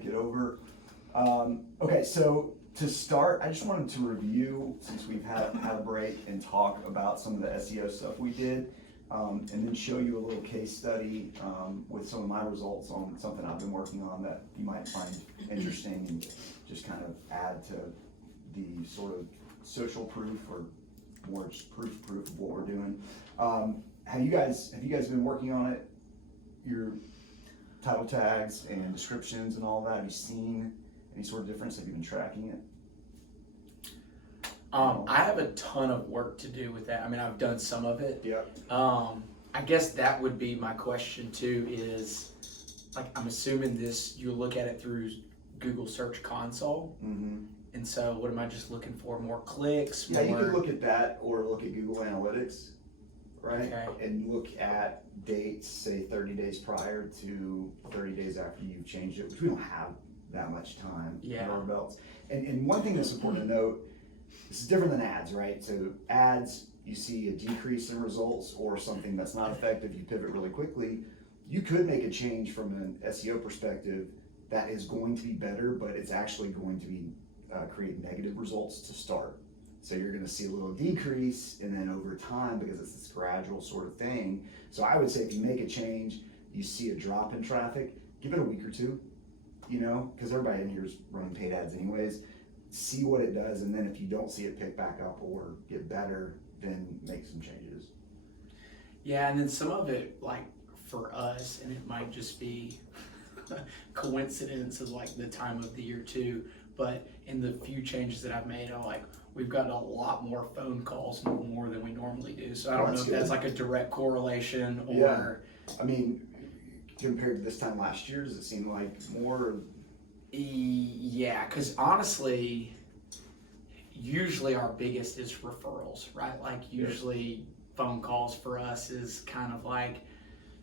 take it over. Okay, so to start, I just wanted to review, since we've had a break, and talk about some of the SEO stuff we did, and then show you a little case study with some of my results on something I've been working on that you might find interesting, and just kind of add to the sort of social proof, or more just proof of what we're doing. Have you guys been working on it? Your title tags and descriptions and all that, have you seen any sort of difference? Have you been tracking it? I have a ton of work to do with that. I mean, I've done some of it. Yeah. I guess that would be my question too, is like, I'm assuming you look at it through Google Search Console. Mm-hmm. And so what am I just looking for? More clicks? Yeah, you could look at that, or look at Google Analytics, right? Okay. And look at dates, say 30 days prior to 30 days after you've changed it, which we don't have that much time in our belts. And one thing that's important to note, this is different than ads, right? So ads, you see a decrease in results or something that's not effective, you pivot really quickly. You could make a change from an SEO perspective that is going to be better, but it's actually going to be create negative results to start. So you're going to see a little decrease, and then over time, because it's this gradual sort of thing. So I would say if you make a change, you see a drop in traffic, give it a week or two, because everybody in here is running paid ads anyways. See what it does, and then if you don't see it pick back up or get better, then make some changes. Yeah, and then some of it, like for us, and it might just be coincidence of like the time of the year too, but in the few changes that I've made, we've gotten a lot more phone calls, more than we normally do. So I don't know if that's like a direct correlation or. Yeah. I mean, compared to this time last year, does it seem like more? Yeah, because honestly, usually our biggest is referrals, right? Like usually phone calls for us is kind of like,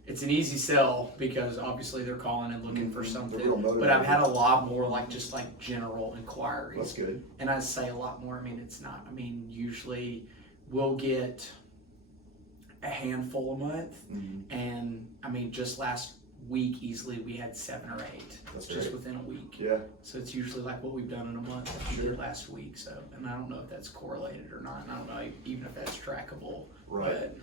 it's an easy sell because obviously they're calling and looking for something. But I've had a lot more like just like general inquiries. That's good. And I say a lot more. I mean, usually we'll get a handful a month, and I mean, just last week easily we had 7 or 8. That's just great. within a week. Yeah. So it's usually like what we've done in a month that we did last week. So, and I don't know if that's correlated or not. And I don't know even if that's trackable. Right. But,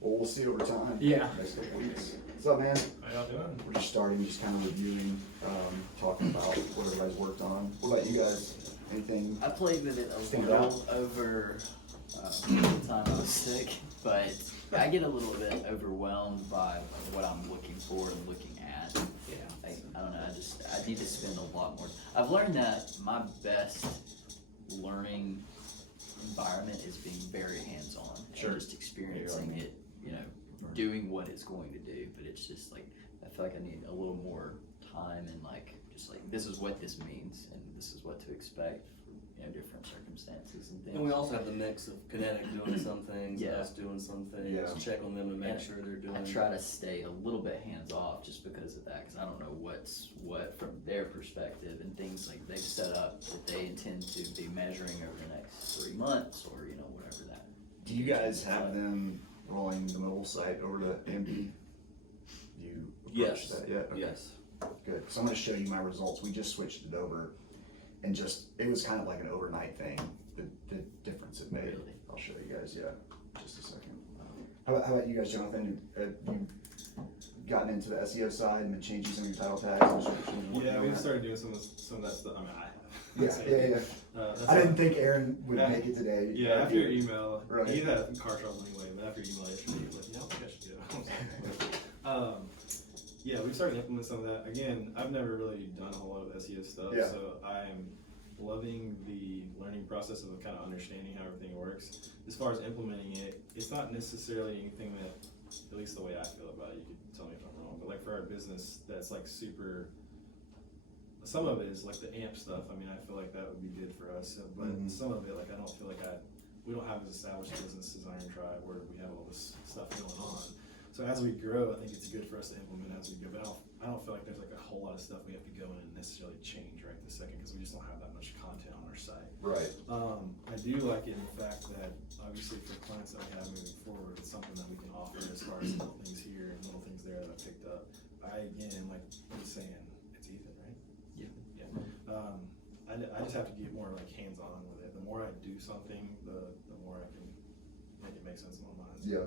well, we'll see over time. Yeah. Next couple weeks. What's up, man? How y'all doing? We're just starting, just kind of reviewing, talking about what everybody's worked on. What about you guys? Anything? I played with it a Stand little over the time I was sick, but I get a little bit overwhelmed by what I'm looking for and looking at. yeah. I don't know, I need to spend a lot more. I've learned that my best learning environment is being very hands-on. Sure. And just experiencing it, doing what it's going to do. But it's just like, I feel like I need a little more time and just this is what this means and this is what to expect for different circumstances and things. And we also have the mix of Kinetic doing some things, us doing some things, check on them and make sure they're doing. I try to stay a little bit hands off just because of that, because I don't know what's what from their perspective and things like they've set up that they intend to be measuring over the next 3 months or whatever that. Do you guys have them rolling the mobile site over to MD? You approached that yet? Okay. Yes. Good. So I'm going to show you my results. We just switched it over, and it was kind of like an overnight thing. The difference it made. Really? I'll show you guys. Yeah, just a second. How about you guys, Jonathan? You gotten into the SEO side and been changing some of your title tags and descriptions? Yeah, we've started doing some of that stuff. I mean, I have. Yeah. I didn't think Aaron would make it today. Yeah, after your email, right. He had car trouble anyway, but after your email yesterday, he was like, I don't think I should do it. Yeah, we've started to implement some of that. Again, I've never really done a whole lot of SEO stuff, so I'm loving the learning process of kind of understanding how everything works. As far as implementing it, it's not necessarily anything that, at least the way I feel about it, you could tell me if I'm wrong, but like for our business, that's like super, some of it is like the AMP stuff. I mean, I feel like that would be good for us, but some of it, like I don't feel like we don't have as established a business as Iron Tribe where we have all this stuff going on. So as we grow, I think it's good for us to implement as we go, but I don't feel like there's like a whole lot of stuff we have to go in and necessarily change right this second because we just don't have that much content on our site. Right. I do like it in the fact that obviously for clients that we have moving forward, it's something that we can offer as far as little things here and little things there that I picked up. Again, like I was saying, it's even. I just have to get more like hands-on with it. The more I do something, the more I can make it make sense in my mind. Yeah.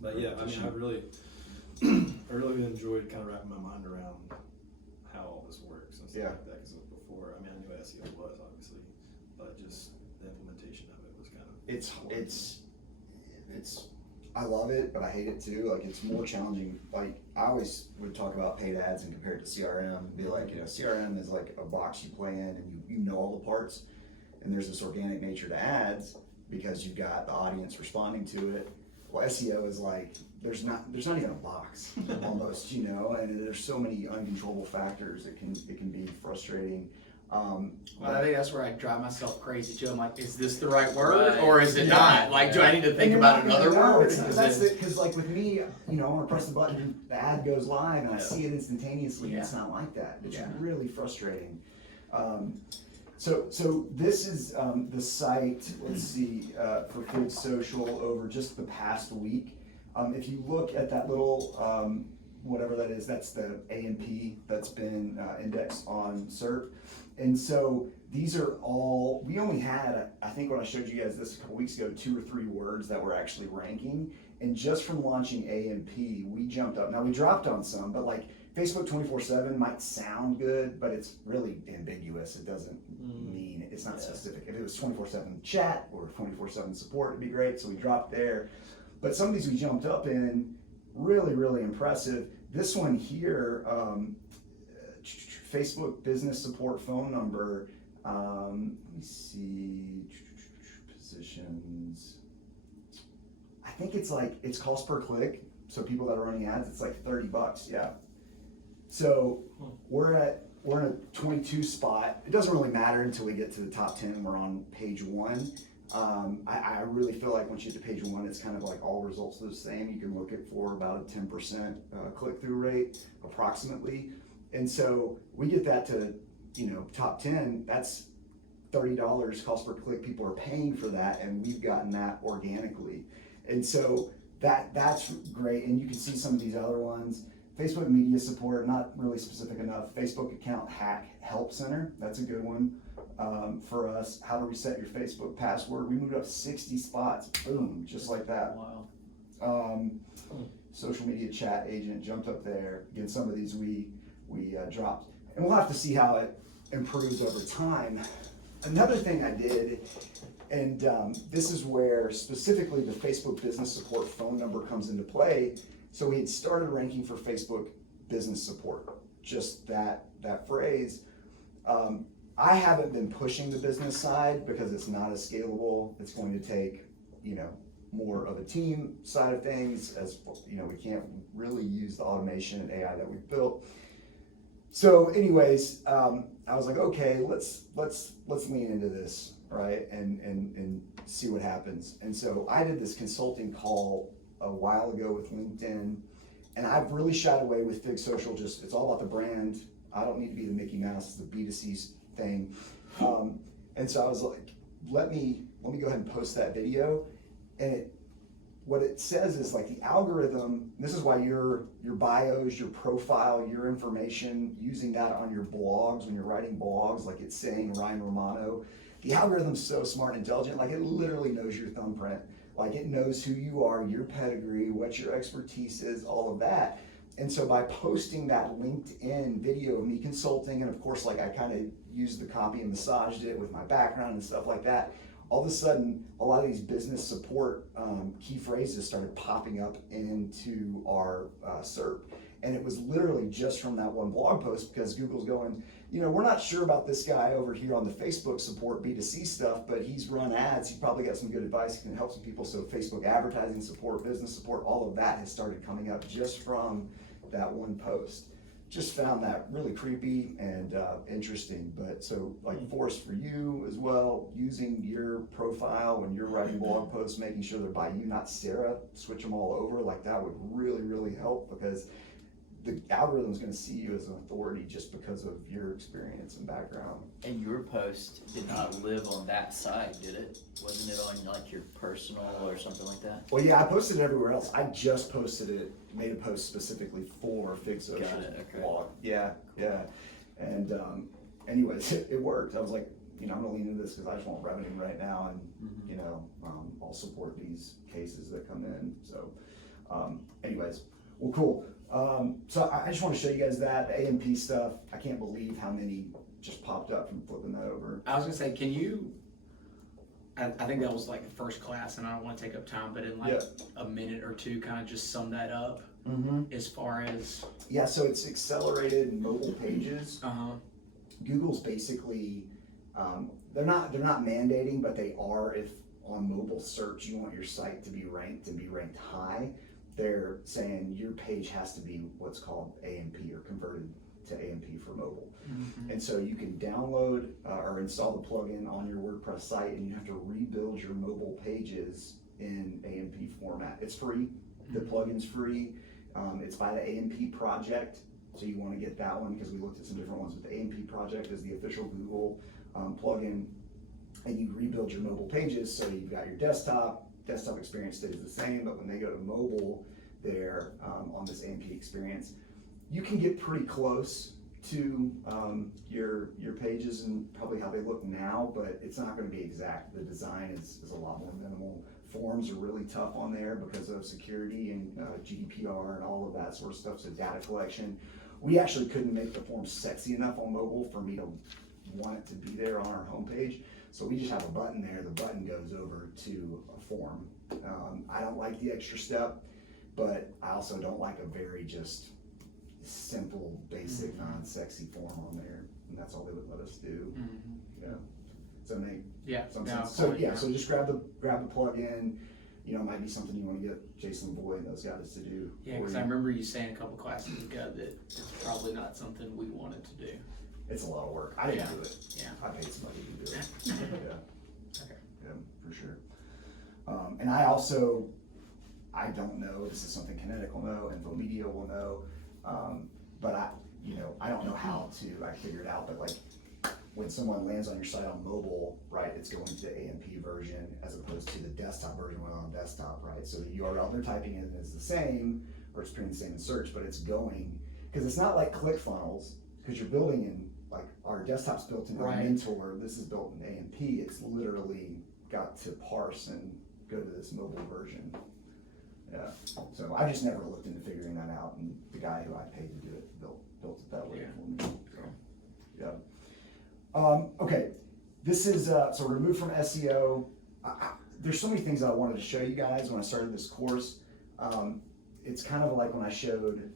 But yeah, I mean, I really enjoyed kind of wrapping my mind around how all this works and stuff like that. Because before, I mean, I knew what SEO was obviously, but just the implementation of it was kind of it's I love it, but I hate it too. Like, it's more challenging. Like, I always would talk about paid ads and compare it to CRM and be like, CRM is like a box you play in and you know all the parts, and there's this organic nature to ads because you've got the audience responding to it. Well, SEO is like, there's not even a box almost, and there's so many uncontrollable factors. It can be frustrating. Well, I think that's where I drive myself crazy too. I'm like, is this the right word or is it not? Like, do I need to think about another word? That's it, because like with me, I want to press the button, the ad goes live, and I see it instantaneously. Yeah. It's not like that. It's really frustrating. So this is the site, let's see, for Fig Social over just the past week. If you look at that little, whatever that is, that's the A&P that's been indexed on SERP. And so these are all, we only had, I think when I showed you guys this a couple weeks ago, 2 or 3 words that were actually ranking. And just from launching A&P, we jumped up. Now we dropped on some, but like Facebook 24/7 might sound good, but it's really ambiguous. It doesn't mean, it's not specific. If it was 24/7 chat or 24/7 support, it'd be great. So we dropped there. But some of these we jumped up in, really, really impressive. This one here, Facebook business support phone number. Let me see, positions. I think it's cost per click. So people that are running ads, it's like $30. Yeah. So we're in a 22 spot. It doesn't really matter until we get to the top 10. We're on page 1. I really feel like once you get to page 1, it's kind of like all results are the same. You can look at for about a 10% click-through rate, approximately. And so we get that to, top 10, that's $30 cost per click. People are paying for that, and we've gotten that organically. And so that's great. And you can see some of these other ones. Facebook media support, not really specific enough. Facebook account hack help center, that's a good one. For us, how to reset your Facebook password. We moved up 60 spots, boom, just like that. Wow. Social media chat agent jumped up there. Again, some of these we dropped, and we'll have to see how it improves over time. Another thing I did, and this is where specifically the Facebook business support phone number comes into play. So we had started ranking for Facebook business support, just that phrase. I haven't been pushing the business side because it's not as scalable. It's going to take, more of a team side of things, as we can't really use the automation and AI that we've built. So anyways, I was like, okay, let's lean into this, right? And see what happens. And so I did this consulting call a while ago with LinkedIn, and I've really shied away with Fig Social. Just, it's all about the brand. I don't need to be the Mickey Mouse, it's the B2C thing. And so I was like, let me go ahead and post that video. And what it says is like the algorithm, this is why your bios, your profile, your information, using that on your blogs, when you're writing blogs, like it's saying Ryan Romano, the algorithm's so smart and intelligent, like it literally knows your thumbprint. Like it knows who you are, your pedigree, what your expertise is, all of that. And so by posting that LinkedIn video of me consulting, and of course, like I kind of used the copy and massaged it with my background and stuff like that, all of a sudden, a lot of these business support key phrases started popping up into our SERP. And it was literally just from that one blog post, because Google's going, we're not sure about this guy over here on the Facebook support B2C stuff, but he's run ads. He probably got some good advice. He can help some people. So Facebook advertising support, business support, all of that has started coming up just from that one post. Just found that really creepy and interesting. But so like Forrest, for you as well, using your profile when you're writing blog posts, making sure they're by you, not Sarah, switch them all over, like that would really, really help, because the algorithm's going to see you as an authority just because of your experience and background. And your post did not live on that site, did it? Wasn't it on like your personal or something like that? Well, yeah, I posted it everywhere else. I just posted it, made a post specifically for Fig Social blog. Yeah, yeah. And anyways, it worked. I was like, I'm gonna lean into this because I just want revenue right now, and I'll support these cases that come in. So, anyways, well, cool. So I just want to show you guys that the AMP stuff. I can't believe how many just popped up from flipping that over. I was gonna say, can you? I think that was like the first class, and I don't want to take up time, but in like a minute or two, kind of just sum that up as far as. Yeah, so it's accelerated mobile pages. Google's basically, they're not mandating, but they are. If on mobile search you want your site to be ranked and be ranked high, they're saying your page has to be what's called AMP or converted to AMP for mobile. And so you can download or install the plugin on your WordPress site, and you have to rebuild your mobile pages in AMP format. It's free. The plugin's free. It's by the AMP project. So you want to get that one because we looked at some different ones, but the AMP project is the official Google plugin, and you rebuild your mobile pages. So you've got your desktop experience stays the same, but when they go to mobile, they're on this AMP experience. You can get pretty close to your pages and probably how they look now, but it's not going to be exact. The design is a lot more minimal. Forms are really tough on there because of security and GDPR and all of that sort of stuff, so data collection. We actually couldn't make the form sexy enough on mobile for me to want it to be there on our homepage, so we just have a button there. The button goes over to a form. I don't like the extra step, but I also don't like a very just simple, basic, non-sexy form on there, and that's all they would let us do. Yeah. So make some sense. So so just grab the plug-in. It might be something you want to get Jason Boy and those guys to do. Yeah, because I remember you saying a couple classes ago that it's probably not something we wanted to do. It's a lot of work. I didn't do it. Yeah. I paid somebody to do it. Okay. Yeah, for sure. And I don't know, this is something Kinetic will know, Infomedia will know, but I don't know how to, I figured out, but like when someone lands on your site on mobile, right, it's going to the AMP version as opposed to the desktop version when on desktop, right? So the URL they're typing in is the same, or it's printing the same in search, but it's going, because it's not like ClickFunnels, because you're building in, like our desktop's built in Mentor, this is built in AMP, it's literally got to parse and go to this mobile version. Yeah, so I just never looked into figuring that out, and the guy who I paid to do it built it that way for me. So, okay, this is so removed from SEO. There's so many things that I wanted to show you guys when I started this course. It's kind of like when I showed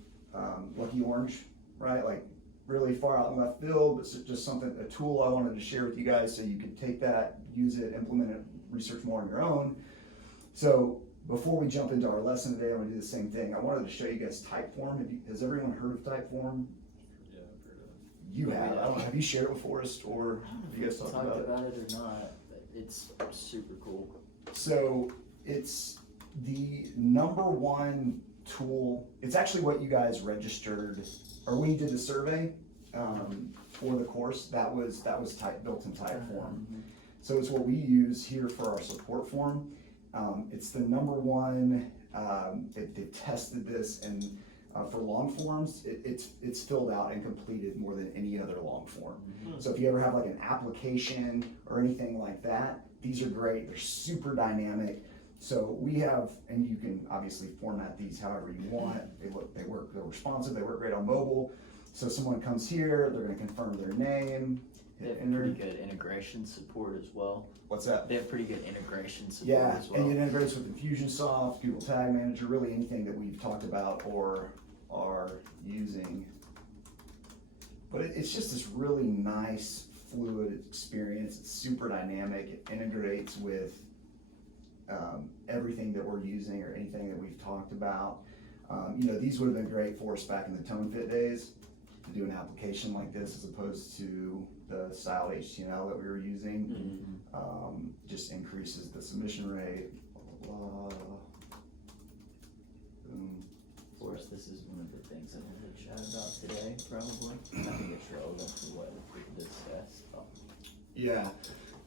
Lucky Orange, right? Like really far out in left field, but it's just a tool I wanted to share with you guys so you could take that, use it, implement it, research more on your own. So before we jump into our lesson today, I'm gonna do the same thing. I wanted to show you guys Typeform. Has everyone heard of Typeform? Yeah, I've heard of it. You have. I don't know. Have you shared it with Forrest, or have you guys talked about it? or not, but it's super cool. So it's the #1 tool. It's actually what you guys registered, or when you did the survey for the course. That was built in Typeform. So it's what we use here for our support form. It's the #1. They tested this, and for long forms, it's filled out and completed more than any other long form. So if you ever have like an application or anything like that, these are great. They're super dynamic. So we have, and you can obviously format these however you want. They're responsive. They work great on mobile. So someone comes here, they're going to confirm their name. They have pretty good integration support as well. What's that? They have pretty good integration support as well. And it integrates with Infusionsoft, Google Tag Manager, really anything that we've talked about or are using. But it's just this really nice, fluid experience. It's super dynamic. It integrates with everything that we're using or anything that we've talked about. These would have been great for us back in the ToneFit days to do an application like this as opposed to the style HTML that we were using. Just increases the submission rate, blah, blah, blah. Of course, this is one of the things I wanted to chat about today, probably. I think it's relevant to what we discussed. Yeah,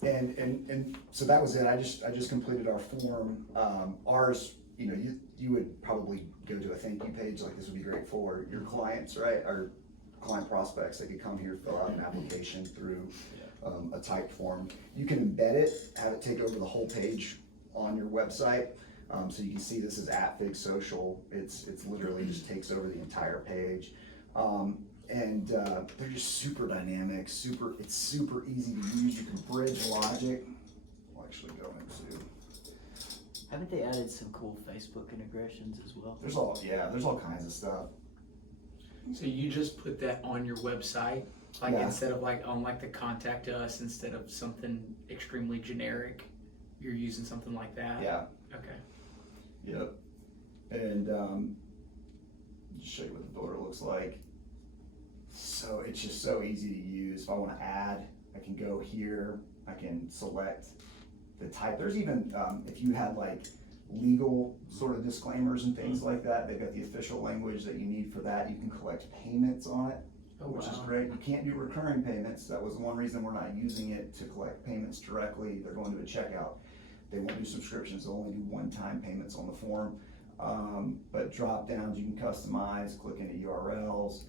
and so that was it. I just completed our form. Ours, you would probably go to a thank you page like this would be great for your clients, right? Or client prospects. They could come here, fill out an application through a typed form. You can embed it, have it take over the whole page on your website. So you can see this is @Fig Social. It's literally just takes over the entire page. And they're just super dynamic, it's super easy to use. You can bridge logic. I'll actually go into. Haven't they added some cool Facebook integrations as well? There's all kinds of stuff. So you just put that on your website, like Yeah. instead of like on like the contact us, instead of something extremely generic, you're using something like that? Yeah. Okay. Yep. And just show you what the builder looks like. So it's just so easy to use. If I want to add, I can go here. I can select the type. There's even if you had like legal sort of disclaimers and things like that, they've got the official language that you need for that. You can collect payments on it, which is great. You can't do recurring payments. That was one reason we're not using it to collect payments directly. They're going to a checkout. They won't do subscriptions. They'll only do one-time payments on the form. But drop downs you can customize, click into URLs.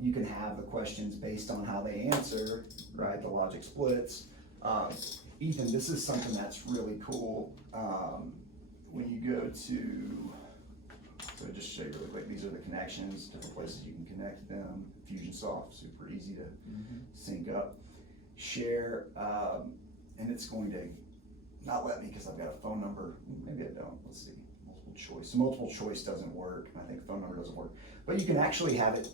You can have the questions based on how they answer, right? The logic splits. Ethan, this is something that's really cool. When you go to, so just show you really quick, these are the connections, different places you can connect them. Fusionsoft, super easy to sync up. Share, and it's going to not let me because I've got a phone number. Maybe I don't, let's see, multiple choice. So multiple choice doesn't work. I think phone number doesn't work. But you can actually have it,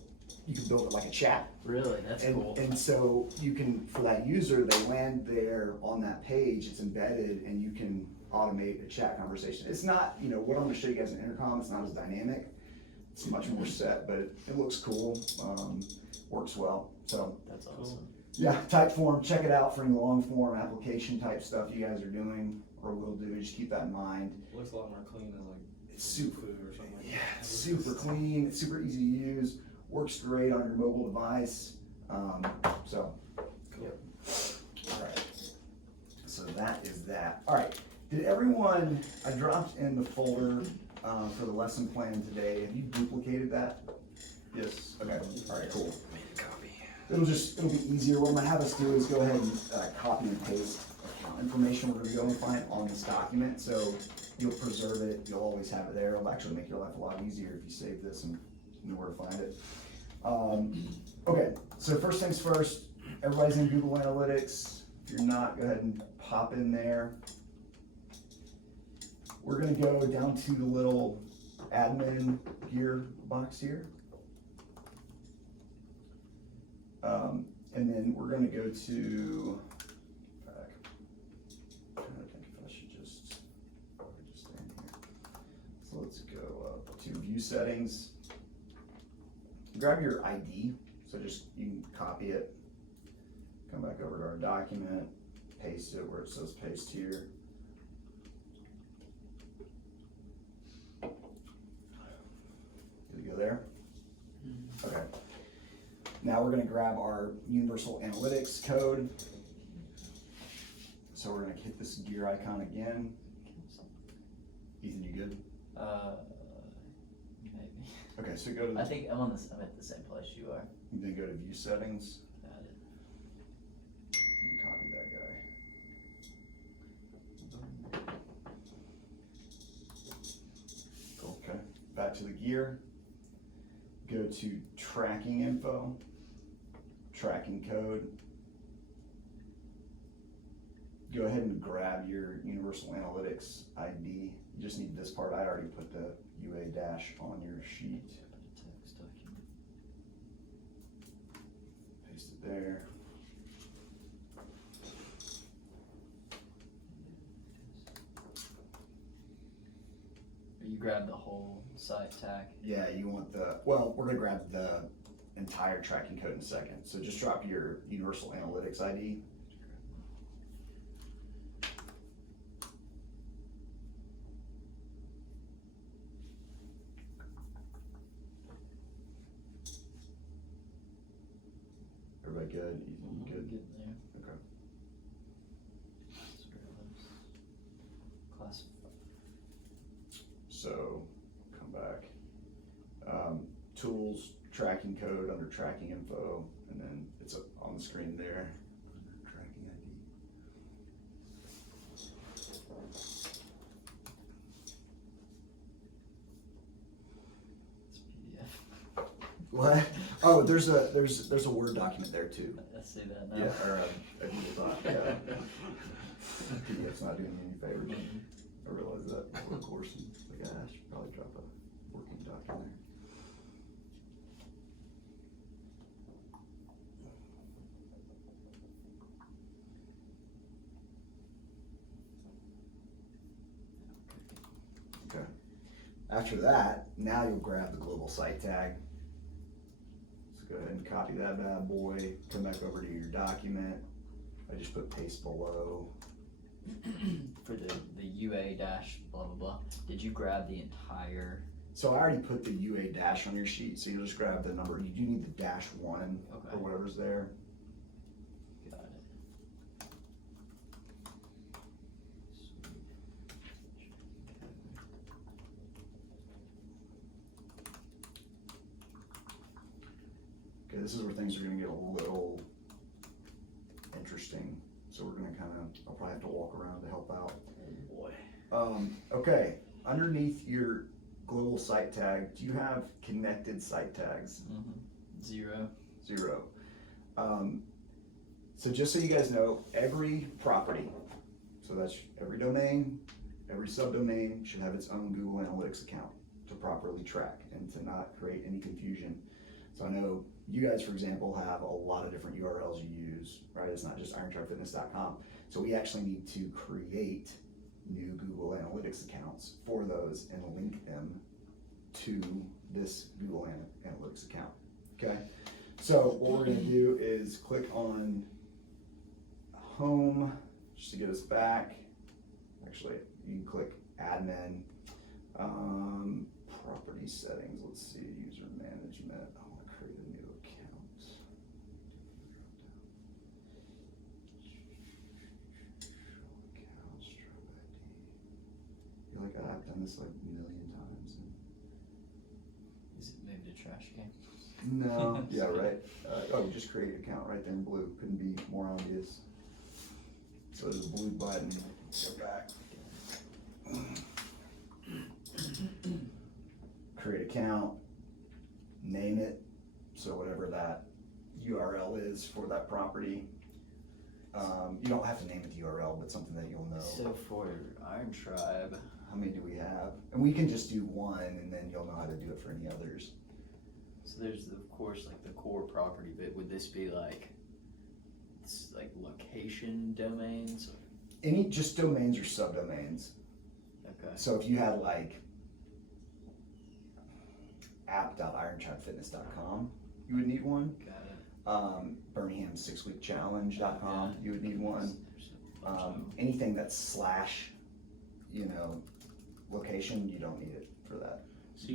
you can build it like a chat. Really? That's cool. And so you can, for that user, they land there on that page, it's embedded, and you can automate a chat conversation. It's not, what I'm gonna show you guys in Intercom, it's not as dynamic. It's much more set, but it looks cool, works well, so. That's awesome. Yeah, type form, check it out for any long form application type stuff you guys are doing or will do, just keep that in mind. It looks a lot more clean than like It's super, food or something like that. yeah, it's super clean, it's super easy to use, works great on your mobile device, so. Cool. Alright, so that is that. Alright, did everyone, I dropped in the folder for the lesson plan today, have you duplicated that? Yes, okay, alright, cool. It'll be easier. What I'm gonna have us do is go ahead and copy and paste account information we're gonna go and find on this document. So you'll preserve it, you'll always have it there. It'll actually make your life a lot easier if you save this and know where to find it. Okay, so first things first, everybody's in Google Analytics. If you're not, go ahead and pop in there. We're gonna go down to the little admin gear box here. And then we're going to go to, I'm trying to think if I should just stand here. So let's go up to view settings. Grab your ID, so just you can copy it, come back over to our document, paste it where it says paste here. Did it go there? Okay. Now we're gonna grab our universal analytics code. So we're gonna hit this gear icon again. Ethan, you good? Maybe. Okay, so go to I think I'm at the same place you are. then go to view settings Got it. and copy that guy. Cool. Okay, back to the gear. Go to tracking info, tracking code. Go ahead and grab your Universal Analytics ID. You just need this part. I already put the UA dash on your sheet. Text document. Paste it there. You grab the whole site tag. Yeah, you want well, we're gonna grab the entire tracking code in a second. So just drop your Universal Analytics ID. Everybody good? Ethan, you good? Good there. Okay. Classify. So come back. Tools, tracking code under tracking info, and then it's up on the screen there. Tracking ID. It's PDF. What? Oh, there's a Word document there too. I see that now. Yeah, or a Google Doc. Yeah. PDF's not doing me any favors. I realize that before the course, and like I should probably drop a working doc in there. Okay. After that, now you'll grab the global site tag. Let's go ahead and copy that bad boy, come back over to your document. I just put paste below. For the UA dash blah blah blah. Did you grab the entire? So I already put the UA dash on your sheet, so you just grab the number. You do need the -1 Okay. or whatever's there. Got it. Okay, this is where things are gonna get a little interesting. So we're gonna I'll probably have to walk around to help out. Oh boy. Okay, underneath your global site tag, do you have connected site tags? Mm-hmm. 0. 0. So just so you guys know, every property, so that's every domain, every subdomain should have its own Google Analytics account to properly track and to not create any confusion. So I know you guys, for example, have a lot of different URLs you use, right? It's not just irontribeFitness.com. So we actually need to create new Google Analytics accounts for those and link them to this Google Analytics account, okay? So what we're gonna do is click on Home, just to get us back. Actually, you can click Admin, Property Settings, let's see, User Management. I wanna create a new account. Accounts, trove ID. I feel like I've done this like a million times. Is it maybe the trash can? No, yeah, right. Just create an account right there in blue. Couldn't be more obvious. So there's a blue button. Go back. Create account. Name it. So whatever that URL is for that property. You don't have to name it the URL, but something that you'll know. So for Iron Tribe, How many do we have? And we can just do one, and then you'll know how to do it for any others. so there's of course like the core property bit. Would this be like location domains? Any just domains or subdomains. Okay. So if you had like app.irontribefitness.com, you would need one. Got it. Birmingham6weekchallenge.com, you would need one. There's a bunch of them. Anything that's slash, location, you don't need it for that. So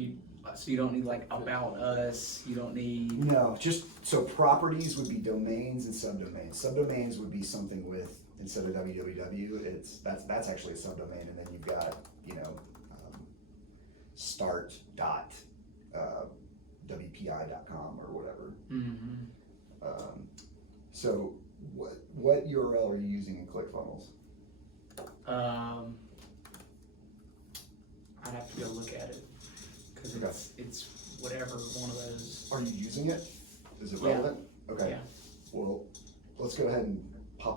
you don't need like about us. You don't need. No, so properties would be domains and subdomains. Subdomains would be something with, instead of www, that's actually a subdomain, and then you've got, start.wpi.com or whatever. Mm-hmm. So what URL are you using in ClickFunnels? I'd have to go look at it because Okay. it's whatever one of those. Are you using it? Is it Yeah. relevant? Okay. Yeah. Well, let's go ahead and why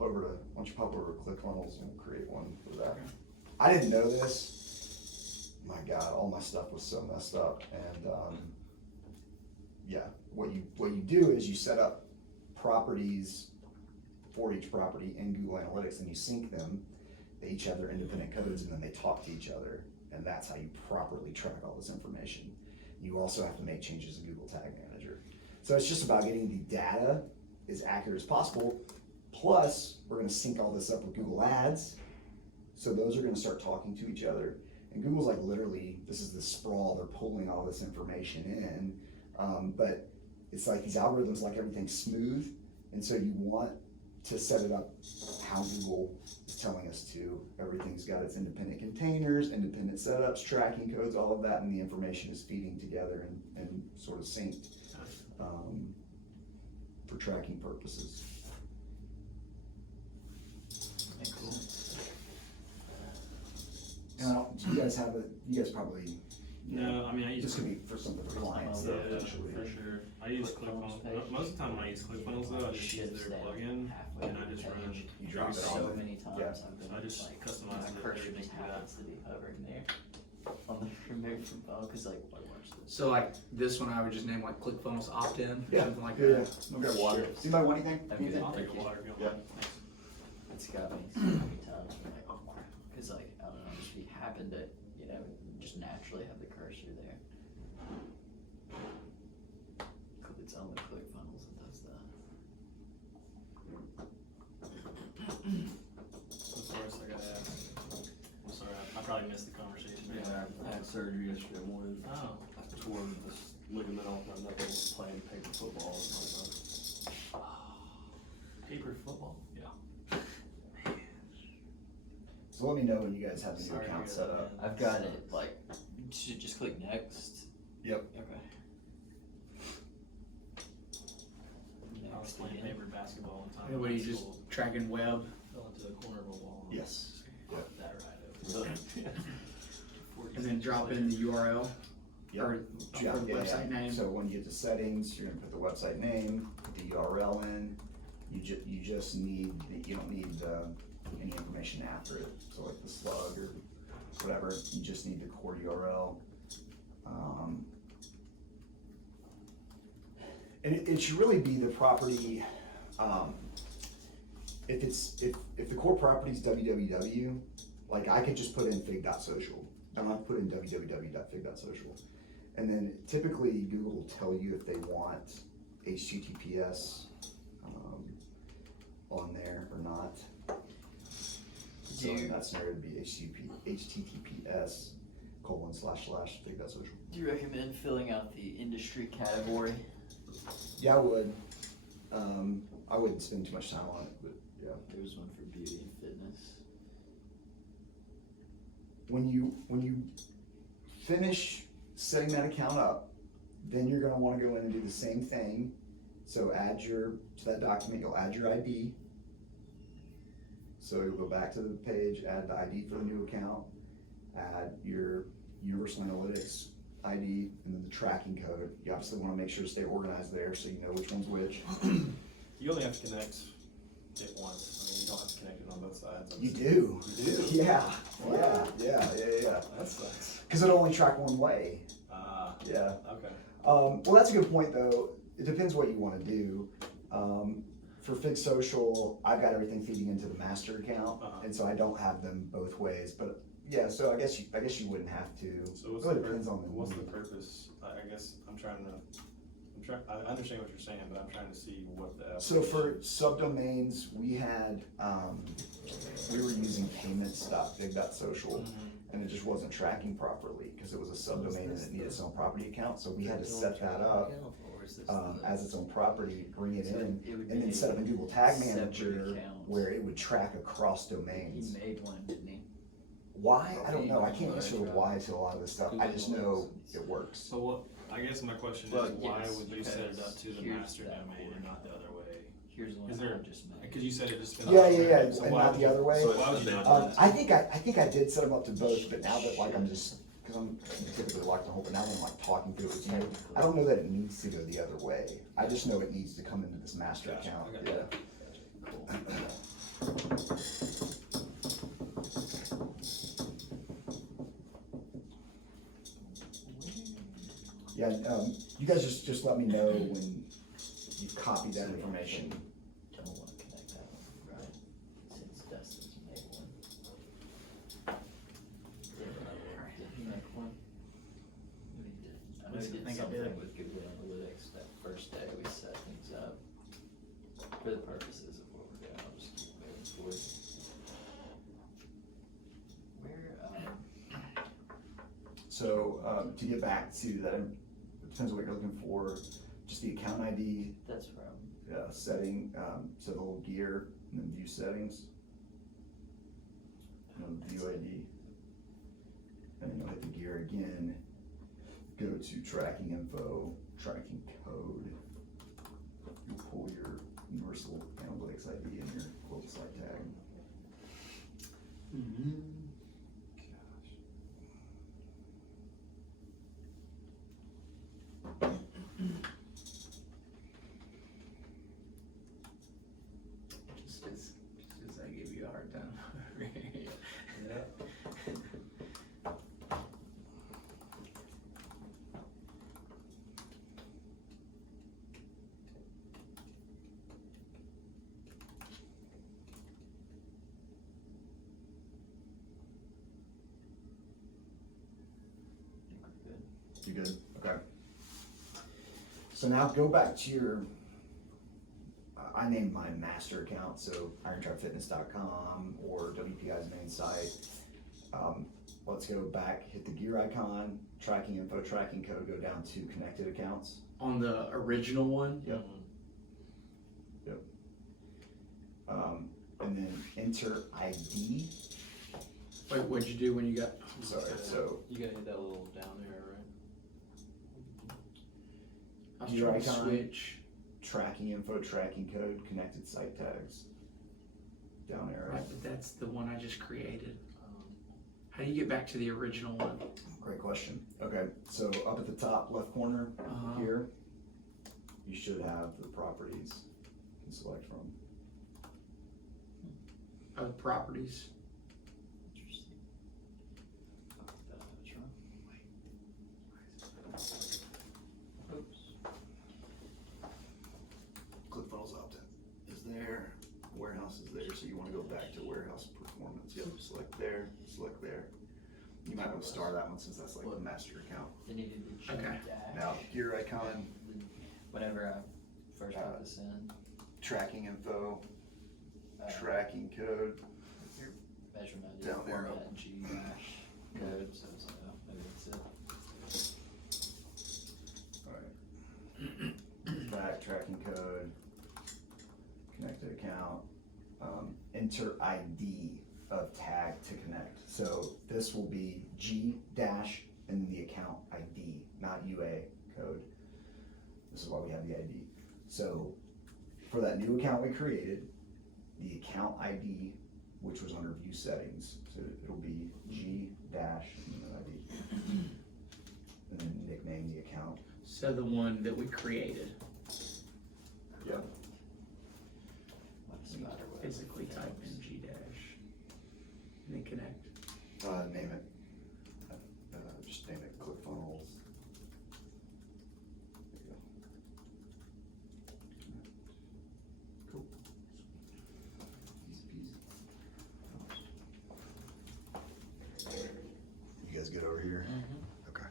don't you pop over to ClickFunnels and we'll create one for that. Okay. I didn't know this. My God, all my stuff was so messed up. And what you do is you set up properties for each property in Google Analytics and you sync them. They each have their independent codes and then they talk to each other. And that's how you properly track all this information. You also have to make changes in Google Tag Manager. So it's just about getting the data as accurate as possible. Plus, we're gonna sync all this up with Google Ads. So those are gonna start talking to each other. And Google's like literally, this is the sprawl, they're pulling all this information in. But it's like these algorithms like everything smooth. And so you want to set it up how Google is telling us to. Everything's got its independent containers, independent setups, tracking codes, all of that, and the information is feeding together and sort of synced. for tracking purposes. Cool. And I don't, do you guys have you guys probably, No, I mean, I use. this could be for something for clients Yeah, though, eventually. for sure. I use ClickFunnels. Most of the time I use ClickFunnels though, I just use their plugin and I just run. You drop it So on many times Yeah. I've been I just like, customize my the cursor page just to do that. happens to be hovering there on the remote from phone, cause like, watch this. So like this one, I would just name like ClickFunnels opt-in, Yeah, something like yeah, that. yeah. I'll get water. Does anybody want anything? I'm good. I'll take Thank a you. water if you don't Yeah. mind. Thanks. It's got me so many times, I'm like, oh crap, cause like, I don't know, just we happen to, you know, just naturally have the cursor there. It's on the ClickFunnels and does that. What's the worst I gotta ask? I'm sorry, I probably missed the conversation. Yeah, I had surgery yesterday morning. Oh, I tore this ligament off my knuckle playing paper football with my son. paper football? Yeah. So let me know when you guys have the new Sorry to account hear set that, up. man. I've got it, like, should just click next. Yep. Okay. I was Next playing again. paper basketball one time. Yeah, what, in you high just school. tracking web? Fell into the corner of a wall. and Yes. popped That right over. And then drop in the URL Yep. or Yeah, the yeah, website yeah. name. So when you get to settings, you're gonna put the website name, put the URL in. You just need, you don't need any information after it. So like the slug or whatever, you just need the core URL. And it should really be the property, if the core property is www, like I could just put in fig.social. I don't have to put in www.fig.social. And then typically Google will tell you if they want HTTPS on there or not. So in that scenario it'd be https://fig.social. Do you recommend filling out the industry category? Yeah, I would. I wouldn't spend too much time on it, but yeah. There's one for beauty and fitness. When you finish setting that account up, then you're gonna wanna go in and do the same thing. So to that document, you'll add your ID. So you'll go back to the page, add the ID for the new account, add your Universal Analytics ID, and then the tracking code. You obviously wanna make sure to stay organized there so you know which one's which. You only have to connect it once. I mean, you don't have to connect it on both sides. You do. You do? Yeah, yeah. That sucks. Cause it'll only track one way. Yeah. Okay. Well, that's a good point, though. It depends what you want to do. For Fig Social, I've got everything feeding into the master account, and so I don't have them both ways. But yeah, so I guess you wouldn't have to. So what's Really the depends on the what's the need. purpose? I guess I understand what you're saying, but I'm trying to see what the. So for subdomains, we were using payments.fig.social, and it just wasn't tracking properly because it was a subdomain and it needed its own property account. So we had to set that up as its own property, bring it in, and then set up a Google Tag Manager where it would track across He domains. made one, didn't he? Why? I don't know. I can't answer the why to a lot of this stuff. I just know it works. So what? I guess my question is, Well, why yes, would you set it up to the here's master that domain and not the other way? Here's one Is there- I just made. Because you said it just. Yeah, So and why not would the you- other way. So why would you not? do that? I think I did set them up to both, but now that like I'm just, because I'm typically locked in hold, but now that I'm like talking through it with you, I don't know that it needs to go the other way. I just know it needs to come into this master Gotcha, account. okay. Yeah, you guys just let me know when you copy that information. Don't want to connect that one, right? Since Dustin's made one. Did he make one? He did. I know What's he it did think I something did? with Google Analytics that first day we set things up. For the purposes of what we're doing, I'll just keep moving forward. So to get back to that, it depends on what you're looking for. Just the account ID, That's where I'm, setting, so the little gear, and then view settings. And then view ID. And then you'll hit the gear again, go to tracking info, tracking code. you'll pull your universal analytics ID and your global site tag. Just as I give you a hard time. You good? Okay. So now go back to your, I named my master account, so irontrapfitness.com or WPI's main site. Let's go back, hit the gear icon, tracking info, tracking code, go down to connected accounts. On the original one? Yep. Yep. And then enter ID. Wait, what'd you do when you got? Sorry, so You gotta hit that little down there, right? I was gear trying to icon, switch. tracking info, tracking code, connected site tags. Down arrow. Right, but that's the one I just created. How do you get back to the original one? Great question. Okay, so up at the top left corner here, you should have the properties you can select from. Oh, properties. Interesting. Oops. ClickFunnels opt-in is there, warehouse is there, so you want to go back to warehouse performance. Yep, select there, select there. You might want to star that one since that's like the master account. They needed the G Okay. dash. Now, gear icon, Whenever I first put this in, tracking info, tracking code. measurement is Down arrow. format G dash code, so it's like, oh, maybe that's it. Alright. Back, tracking code, connected account, enter ID of tag to connect. So this will be G dash and then the account ID, not UA code. This is why we have the ID. So for that new account we created, the account ID, which was under view settings, so it'll be G dash and then ID. And then nickname the account. So the one that we created. Yep. Physically type in G dash and then connect. Name it. Just name it ClickFunnels. There you go. Cool. Easy peasy. You guys get over here? Okay.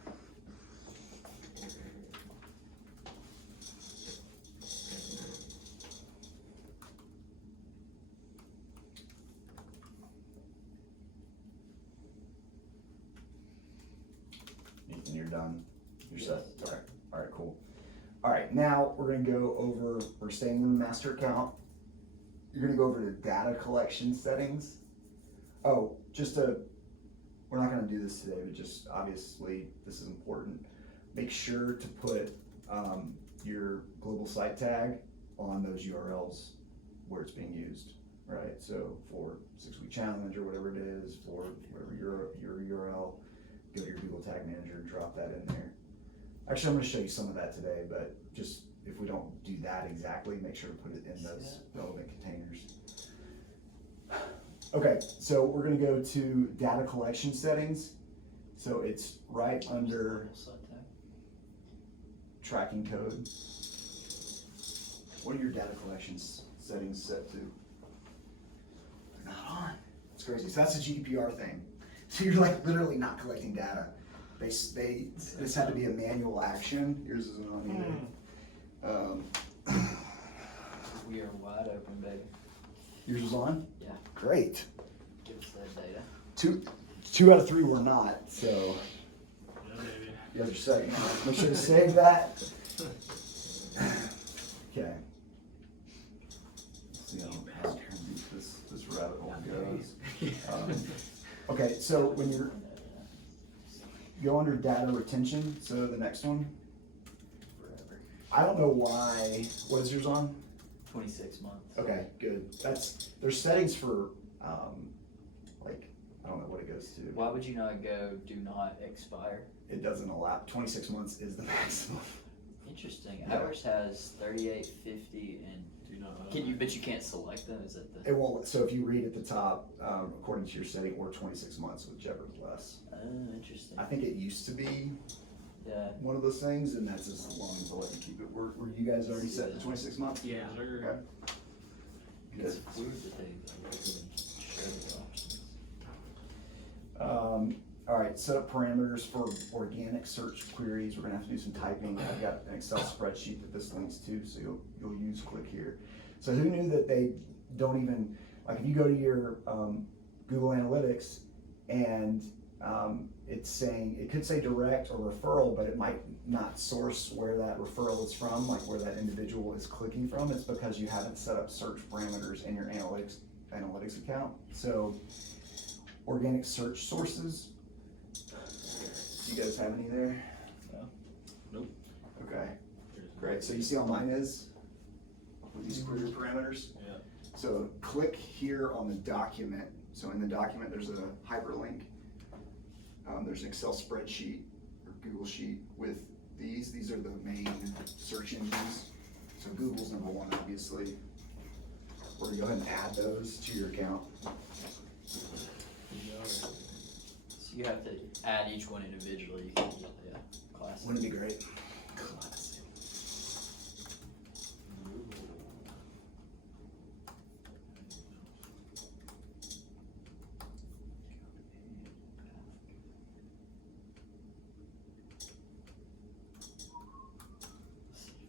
Ethan, you're done. You're set. Okay. All right, cool. All right, now we're gonna go over, we're staying in the master account. You're gonna go over to data collection settings. Oh, we're not gonna do this today, but just obviously this is important. Make sure to put your global site tag on those URLs where it's being used, right? So for 6-week challenge or whatever it is, for whatever your URL, go to your Google Tag Manager and drop that in there. Actually, I'm gonna show you some of that today, but just if we don't do that exactly, make sure to put it in those relevant containers. Okay, so we're gonna go to data collection settings. So it's right under tracking code. What are your data collections settings set to? They're not on. It's crazy. So that's a GDPR thing. So you're like literally not collecting data. This had to be a manual action. Yours isn't on either. We are wide open, baby. Yours is on? Yeah. Great. Give us that data. Two out of 3 were not, so Yeah, baby. you guys are set. Make sure to save that. Okay. Let's see how deep this rabbit hole goes. Okay, so when you go under data retention, so the next one, Forever. I don't know why, what is yours on? 26 months. Okay, good. There's settings for, like, I don't know what it goes to. Why would you not go do not expire? It doesn't allow, 26 months is the maximum. Interesting. Yeah. Ours has 38, 50, and but you can't select them. Is that the? It won't, so if you read at the top, according to your setting, or 26 months, whichever is less. Oh, interesting. I think it used to be Yeah. one of those things, and that's as long as they'll let you keep it. Were you guys already set to 26 months? Yeah. Okay. It's Good. weird that they couldn't show the options. All right, set up parameters for organic search queries. We're gonna have to do some typing. I've got an Excel spreadsheet that this links to, so you'll use click here. So who knew that they don't even, like if you go to your Google Analytics and it's saying, it could say direct or referral, but it might not source where that referral is from, like where that individual is clicking from. It's because you haven't set up search parameters in your analytics account. So organic search sources. Do you guys have any there? No. Nope. Okay, great. So you see how mine is with these query parameters? Yeah. So click here on the document. So in the document, there's a hyperlink. There's an Excel spreadsheet or Google sheet with these. These are the main search engines. So Google's number one, obviously. We're gonna go ahead and add those to your account. So you have to add each one individually. You can class. Wouldn't it be great? Classic.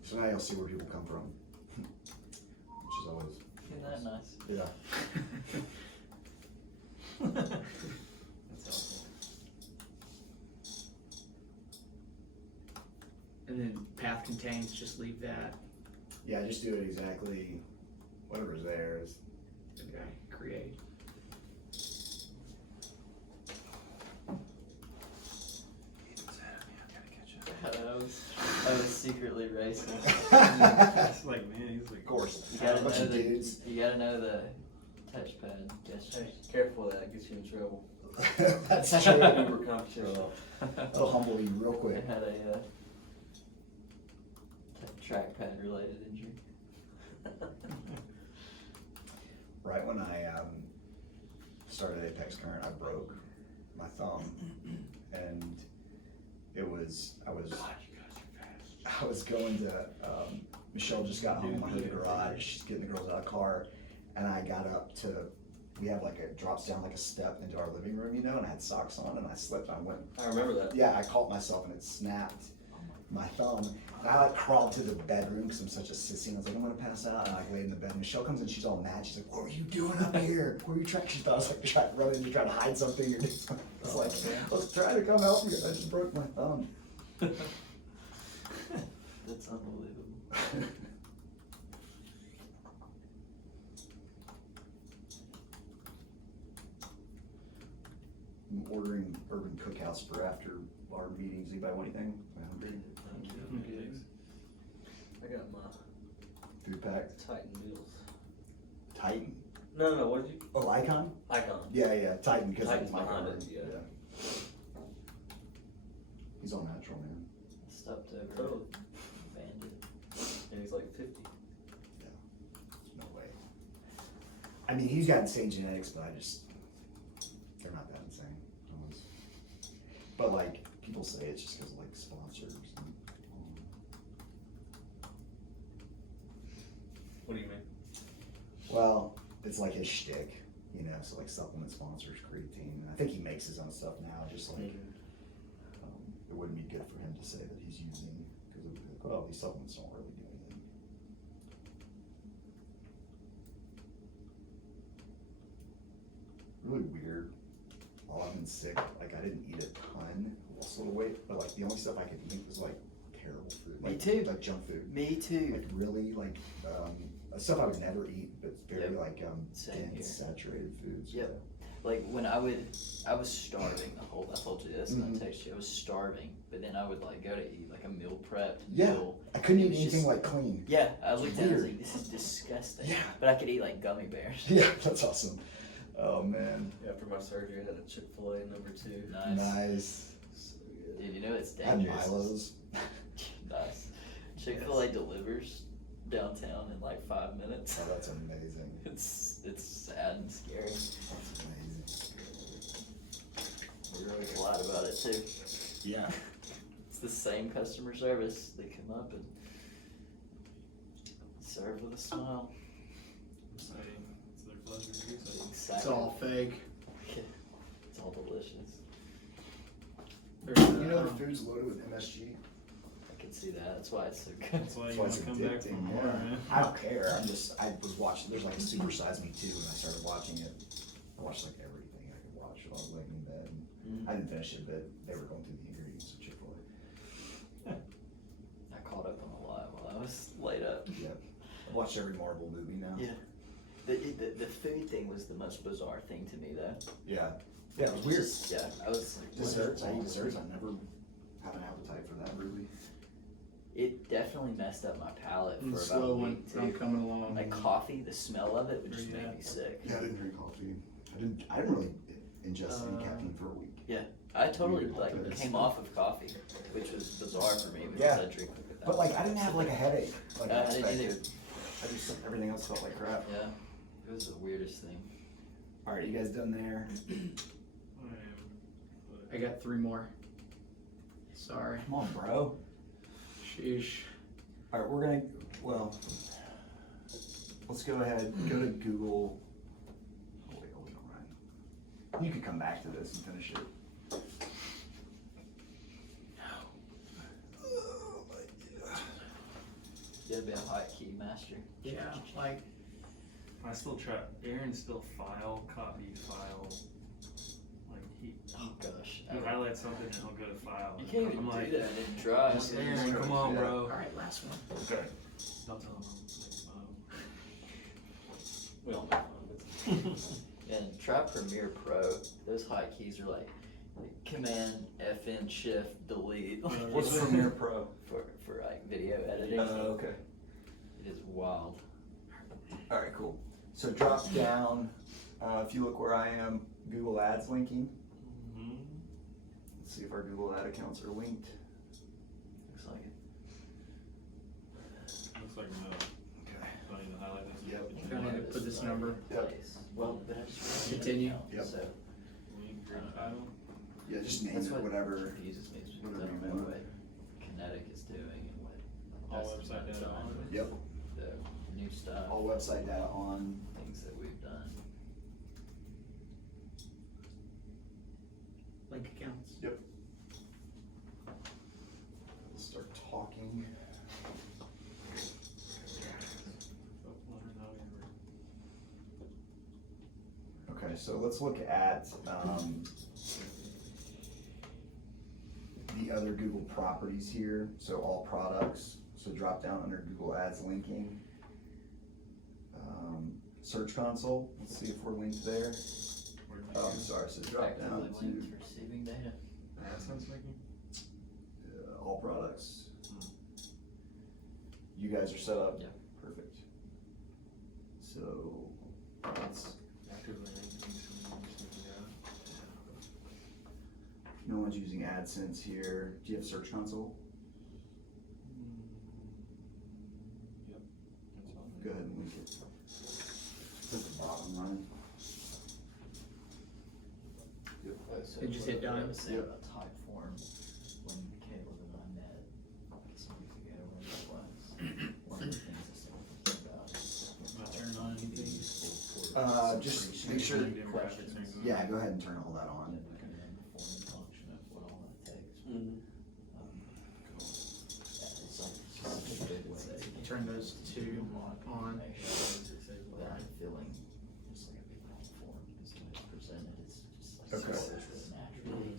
So now you'll see where people come from, which is always, Isn't that nice? yeah. That's awesome. And then path contains, just leave that. Yeah, just do it exactly, whatever's there is. Okay, create. I was secretly racing. It's like, man, he's like, Of course. You gotta Bunch know of the dudes. you gotta know the touchpad gestures. Careful, that gets you in trouble. That's true. Uber competition. It'll humble you real I quick. had a trackpad related injury. Right when I started Apex Current, I broke my thumb, and I was going to Michelle just got home. I heard the garage. She's getting the girls out of the car, and I got up to. We have like it drops down like a step into our living room, you know, and I had socks on, and I slipped. I went. I remember that. Yeah, I caught myself, and it snapped my thumb. And I like crawled to the bedroom because I'm such a sissy. And I was like, I'm gonna pass out. And I like laid in the bed. Michelle comes in, she's all mad. She's like, what were you doing up here? What were you trying? She thought I was like running to try to hide something or do something. I was like, I was trying to come help you. I just broke my thumb. That's unbelievable. I'm ordering Urban Cookhouse for after our meetings. Anybody want anything? Am I hungry? I got my Food pack. Titan meals. Titan. No, what did you? Oh, Icon? Icon. Yeah, Titan because Titan's it's my behind card. it, yeah. He's all natural, man. Stepped over Totally. Bandit. And he's like 50. No way. I mean, he's got insane genetics, but they're not that insane. Almost. But like, people say it's just because of like sponsors. What do you mean? Well, it's like his shtick, you know, so like supplement sponsors, creatine. I think he makes his own stuff now, just like, it wouldn't be good for him to say that he's using, because it would be like, well, these supplements don't really do anything. Really weird. While I've been sick, like I didn't eat a ton, lost a little weight, but like the only stuff I could eat was like terrible food. Me Like, too. Like junk food. Me too. Like really like, stuff I would never eat, but it's very Yep. like Same dense, here. saturated foods. Yep. like when I was starving the whole, I told you this and I texted you, I was starving, but then I would like go to eat like a meal prepped meal. I couldn't It eat was anything just- like clean. Yeah, I looked at it and I was weird. like, this is disgusting. Yeah. But I could eat like gummy bears. Yeah, that's awesome. Oh man, After my surgery, I had a Chick-fil-A #2. nice. So good. Dude, you know it's I had dangerous. Milo's. Nice. Chick-fil-A delivers downtown in like 5 minutes. Oh, that's amazing. It's sad and scary. That's amazing. We really glad about it too. Yeah. It's the same customer service. They come up and serve with a smile. Say, it's their pleasure to do so. It's Exactly. all fake. It's all delicious. You know the food's loaded with MSG. I can see that. That's why it's so good. That's why That's you why want it's to come back for addicting. more, Yeah. man. I don't care. I was watching. There's like a Super Size Me 2, and I started watching it. I watched like everything I could watch while I was laying in bed. Mm. I didn't finish it, but they were going through the ingredients of Chick-fil-A. I caught up on a lot while I was laid up. Yep. I watched every Marvel movie now. Yeah. The food thing was the most bizarre thing to me though. Yeah. Yeah, it was weird. Yeah, I was like, what is Desserts. I wrong eat with desserts. me? I never have an appetite for that, really. It definitely messed up my palate for And about a slow one, week I'm too. coming along. Like coffee, the smell of it would just make me sick. Yeah, I didn't drink coffee. I didn't really ingest any caffeine for a week. I totally Weird. like That's- came off of coffee, which was bizarre for me because Yeah. I drink like that. But like, I didn't have like a headache like I I didn't either. expected. I just, everything else felt like crap. Yeah, it was the weirdest thing. All right, you guys done there? I got 3 more. Sorry. Come on, bro. Sheesh. All right, we're gonna, well, let's go ahead, go to Google. Oh wait, hold on, Ryan. You can come back to this and finish it. You gotta be a hotkey master. Yeah, like, I still try. Aaron still copy file. Like he Oh gosh. he highlights something and he'll go to file. You and can't even I'm like, do that in Drive. just Aaron, come on, Yeah. bro. alright, last one. Okay. Don't tell him. We all make fun of it. And try Premiere Pro. Those hotkeys are like Command FN Shift Delete What's Premiere Pro? for like video editing. Okay. It is wild. All right, cool. So drop down, if you look where I am, Google Ads linking. Mhm. Let's see if our Google Ad accounts are linked. Looks like it. Looks like no. Okay. Do I need to highlight this? Yep. Do I need to put this number? Yep. Place. Well, but I just Continue. Yep. So Link your title. Yeah, just name that's it what whatever. confuses me. Is whatever I don't you know want. what Kinetic is doing and what. All that's website data done on. with Yep. The new stuff. All website data on. Things that we've done. Link accounts. Yep. Let's start talking. Okay, so let's look at the other Google properties here. So all products. So drop down under Google Ads linking. Search console. Let's see if we're linked there. Oh, I'm sorry. So drop down Actively to linked receiving data. AdSense making? all products. You guys are set up? Yeah. Perfect. So, let's, Actively making. no one's using AdSense here. Do you have Search Console? Yep. That's all. Go ahead and link it. It's at the bottom, Ryan. So Did you just hit what I done? was saying Yep. about Typeform, when Caleb and I met, I guess a week ago, when that was, one of the things that someone was about is Am I turning on anything? Just make sure. Questions. Yeah, go ahead and turn all that on. and recommend the form function of what all that takes. Mhm. Yeah, it's like such a good way to Turn those 2 on. without it feeling just like a big long form, because the way it's presented, it's just like Okay. so naturally.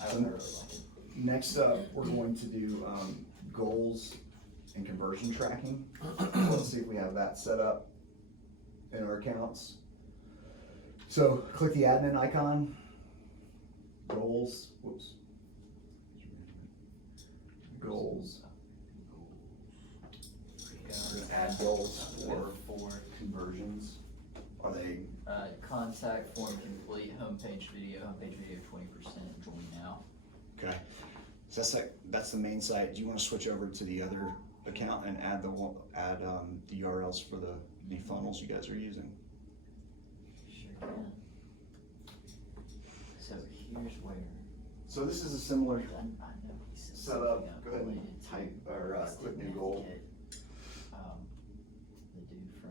I So- really like it. Next up, we're going to do goals and conversion tracking. Let's see if we have that set up in our accounts. So click the admin icon, goals, whoops. Goals. We're gonna add goals for conversions. Are they? Contact form complete, homepage video 20%, join now. Okay. So that's the main site. Do you want to switch over to the other account and add the URLs for the funnels you guys are using? Sure can. So here's where. So this is a similar I know he said setup. something Go ahead and related to type or us click didn't new have to goal. get, the dude from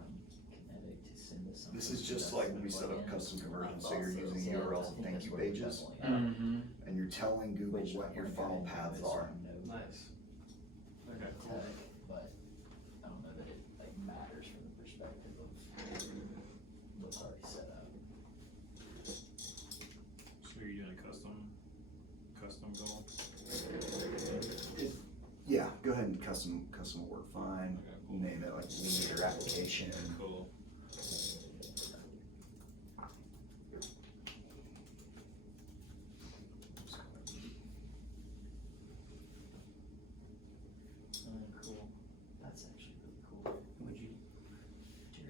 Kinetic to send us something. This is just like when we set up custom conversions. So you're using Yeah, URLs I and think thank that's you where we're pages, definitely at. Mm-hmm. and you're telling Google Which what I your wanna funnel go into paths this are. note Nice. Okay, cool. tech, but I don't know that it like matters from the perspective of what's already set up. So you're doing a custom goal? Yeah, go ahead and custom will work fine. Okay, cool. Name it like lead or application. Cool. Cool. That's actually really cool. Would you?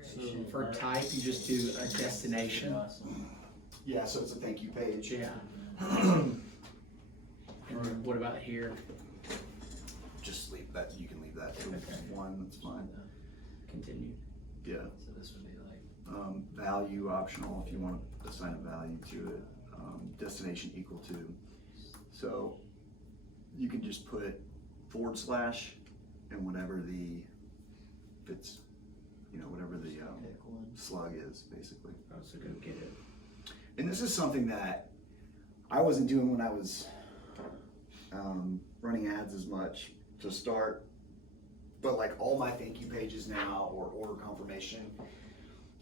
So for type, you just do a destination. Awesome. Yeah, so it's a thank you page. Yeah. And then what about here? Just leave that. You can leave that to Okay. one. That's fine. Continue. Yeah. So this would be like. Value optional if you want to assign a value to it. Destination equal to. So you can just put / and whatever the fits, whatever the Pick one. slug is basically. Oh, so go get it. And this is something that I wasn't doing when I was running ads as much to start, but like all my thank you pages now or order confirmation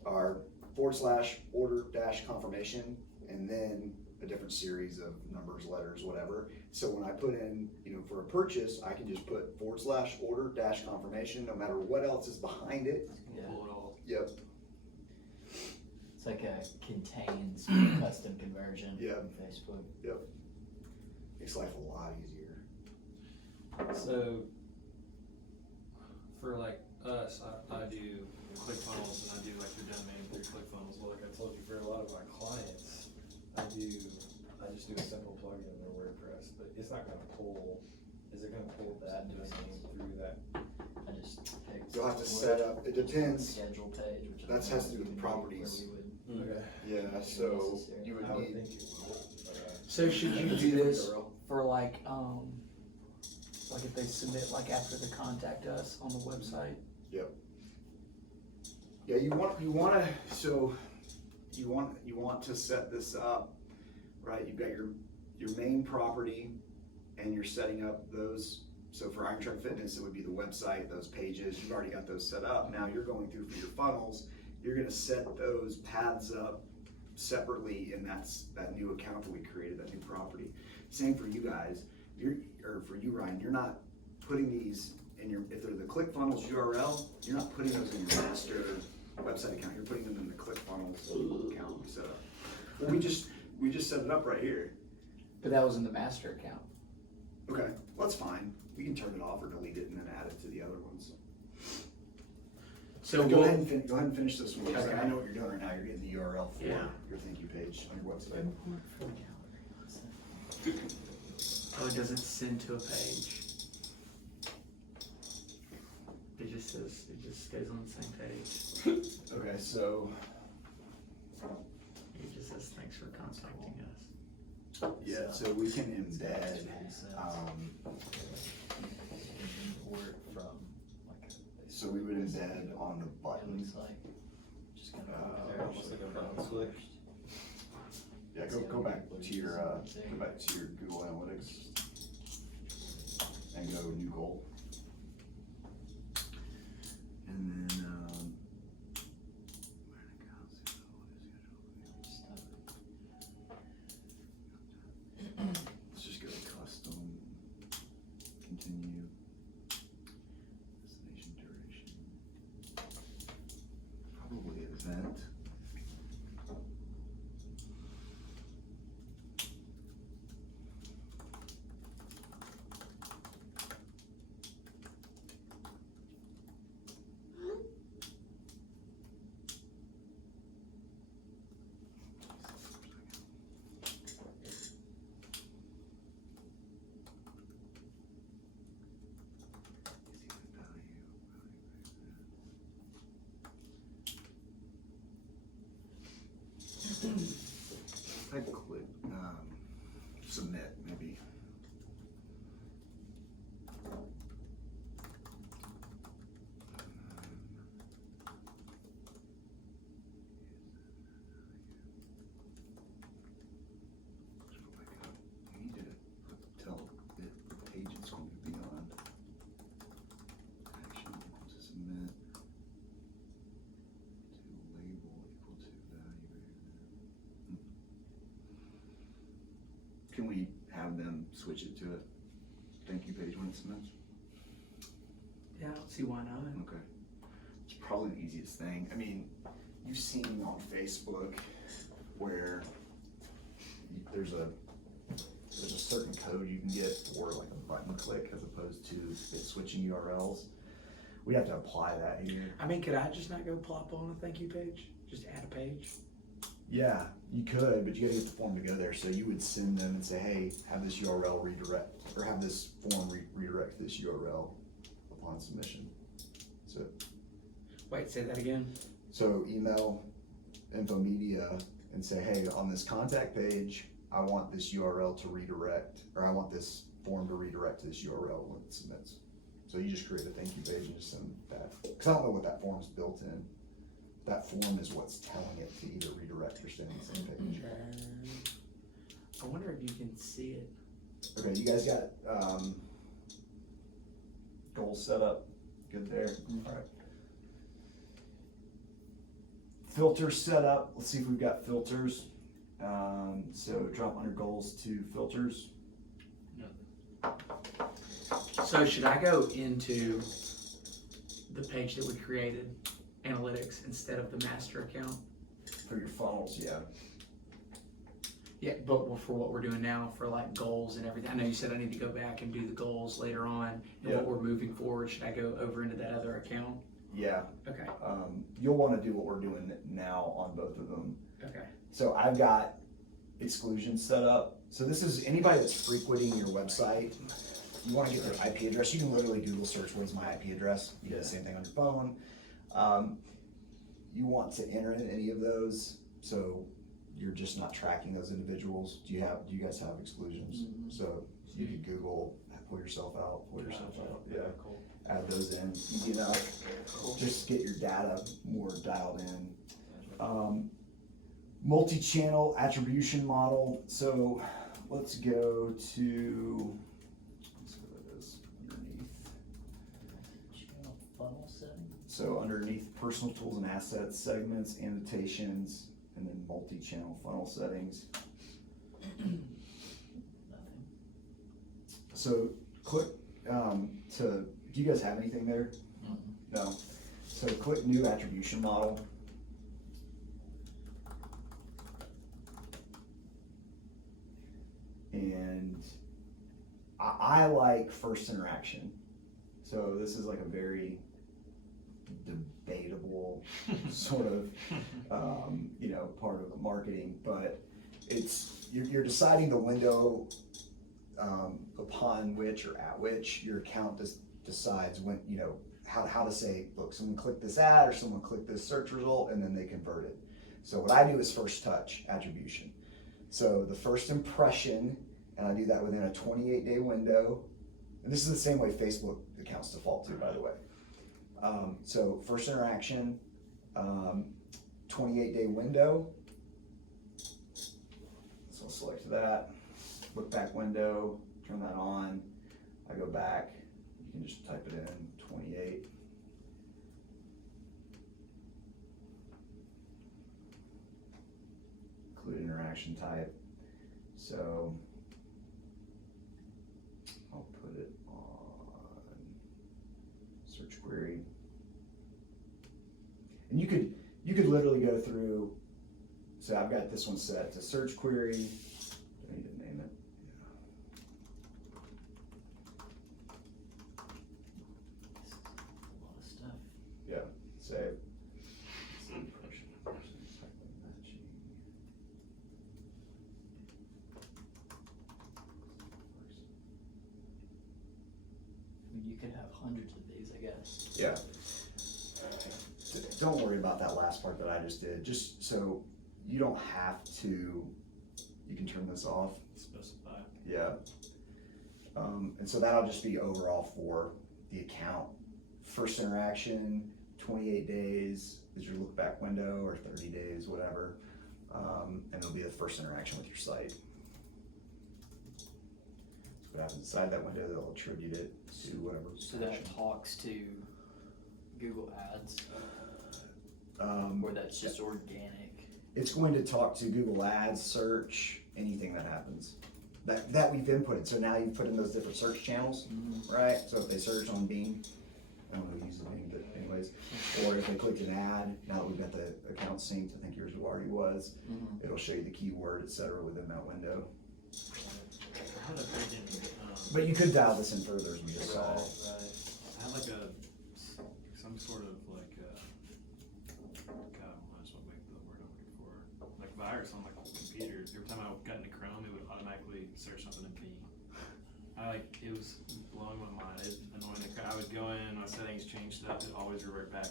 are / order - confirmation and then a different series of numbers, letters, whatever. So when I put in, for a purchase, I can just put / order - confirmation, no matter what else is behind it. Yeah. Pull it all. Yep. It's like a contains custom conversion Yeah. from Facebook. Makes life a lot easier. So, for like us, I do ClickFunnels and I do like your domain through ClickFunnels. Well, like I told you, for a lot of my clients, I just do a simple plugin in their WordPress, but it's not gonna pull, is it gonna pull that domain through that? I just picked. You'll have to set up, it depends. Schedule page, which. That has to do with properties. Okay. Yeah, so you would I would need. think it would. So should you It's do either this girl. for like if they submit like after they contact us on the website? Yeah, you want to set this up, right? You've got your main property and you're setting up those. So for Iron Truck Fitness, it would be the website, those pages, you've already got those set up. Now you're going through for your funnels, you're gonna set those paths up separately in that new account that we created, that new property. Same for you guys, or for you, Ryan, you're not putting these in if they're the ClickFunnels URL, you're not putting those in your master website account, you're putting them in the ClickFunnels account we set up. Well, we just set it up right here. But that was in the master account. Okay, well, that's fine. We can turn it off or delete it and then add it to the other ones. So go ahead and finish this one, because Okay. I know what you're doing right now. You're getting the URL for Yeah. your thank you page on your website. Import from gallery. Oh, it doesn't send to a page. It just stays on the same page. Okay, so It just says thanks for contacting us. yeah, so we can embed. Import from like So we would embed on the it button. looks like. Just gonna. Yeah, almost like a button click. Yeah, go back to your Google Analytics and go new goal. And then where'd it go? Let's just go to custom, continue, destination duration, probably event. I click submit maybe. We need to tell it the page it's going to be on. Action equal to submit. To label equal to value. Can we have them switch it to a thank you page when it submits? Yeah, I don't see why not. Okay. It's probably the easiest thing. I mean, you've seen on Facebook where there's a certain code you can get for like a button click as opposed to it switching URLs. We have to apply that here. I mean, could I just not go plop on a thank you page? Just add a page? Yeah, you could, but you gotta get the form to go there. So you would send them and say, hey, have this URL redirect, or have this form redirect to this URL upon submission. So, Wait, say that again? so email Infomedia and say, hey, on this contact page, I want this URL to redirect, or I want this form to redirect to this URL when it submits. So you just create a thank you page and just send that. Because I don't know what that form's built in. That form is what's telling it to either redirect or stay on the same page. I wonder if you can see it. Okay, you guys got goals set up? Good there? All right. Filters set up. Let's see if we've got filters. So drop under goals to filters. So should I go into the page that we created, analytics, instead of the master account? For your funnels, yeah. Yeah, but for what we're doing now, for like goals and everything, I know you said I need to go back and do the goals later on, and what we're moving forward, should I go over into that other account? Yeah. Okay, You'll want to do what we're doing now on both of them. okay. So I've got exclusions set up. So this is anybody that's frequenting your website. You want to get their IP address. You can literally Google search, what is my IP address? You do the same thing on your phone. You want to enter in any of those, so you're just not tracking those individuals. Do you guys have exclusions? Mm-hmm. So you could Google, pull yourself out. Yeah. Cool. Add those in, easy enough. Just get your data more dialed in. Multi-channel attribution model. So let's go to, let's see what it is underneath. Channel funnel setting. So underneath personal tools and assets, segments, annotations, and then multi-channel funnel settings. Nothing. So click do you guys have anything there? Mm-hmm. No. So click new attribution model. And I like first interaction. So this is like a very debatable sort of, part of the marketing, but you're deciding the window upon which or at which your account decides when, how to say, look, someone clicked this ad or someone clicked this search result and then they convert it. So what I do is first touch attribution. So the first impression, and I do that within a 28-day window. And this is the same way Facebook accounts default to, by the way. So first interaction, 28-day window. So I'll select that, look back window, turn that on. I go back, you can just type it in, 28. Include interaction type. So I'll put it on search query. And you could literally go through, so I've got this one set to search query. I need to name it. A lot of stuff. Yeah, save. I mean, you could have hundreds of these, I guess. Yeah. Don't worry about that last part that I just did. Just so you don't have to, you can turn this off. Specify. Yeah. And so that'll just be overall for the account. First interaction, 28 days is your look back window, or 30 days, whatever. And it'll be the first interaction with your site. So what happens inside that window, they'll attribute it to whatever. So that talks to Google Ads, or that's just organic? It's going to talk to Google Ads, search, anything that happens. That we've inputted. So now you've put in those different search channels, right? So if they search on Bing, I don't know who uses Bing, but anyways, or if they clicked an ad, now that we've got the account synced, I think yours already was, it'll show you the keyword, et cetera, within that window. I had a freaking, But you could dial this in further, as we just saw. I had like some sort of like, God, I just want to make the word I'm looking for. Like virus on my computer. Every time I got into Chrome, it would automatically search something in Bing. It was blowing my mind. It annoying the crap. I would go in, my settings, change stuff, it always revert back.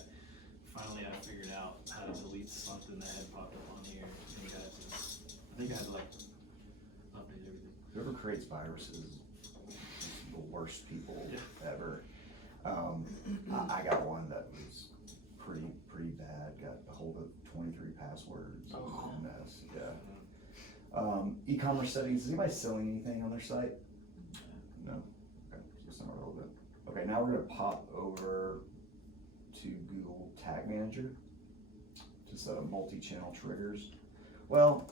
Finally, I figured out how to delete something that had popped up on here. I think I had to like update everything. Whoever creates viruses is the worst people ever. I got one that was pretty bad. Got a hold of 23 passwords. It was a mess. Yeah. E-commerce settings. Is anybody selling anything on their site? No. Okay. So it's not relevant. Okay. Now we're gonna pop over to Google Tag Manager to set up multi-channel triggers. Well,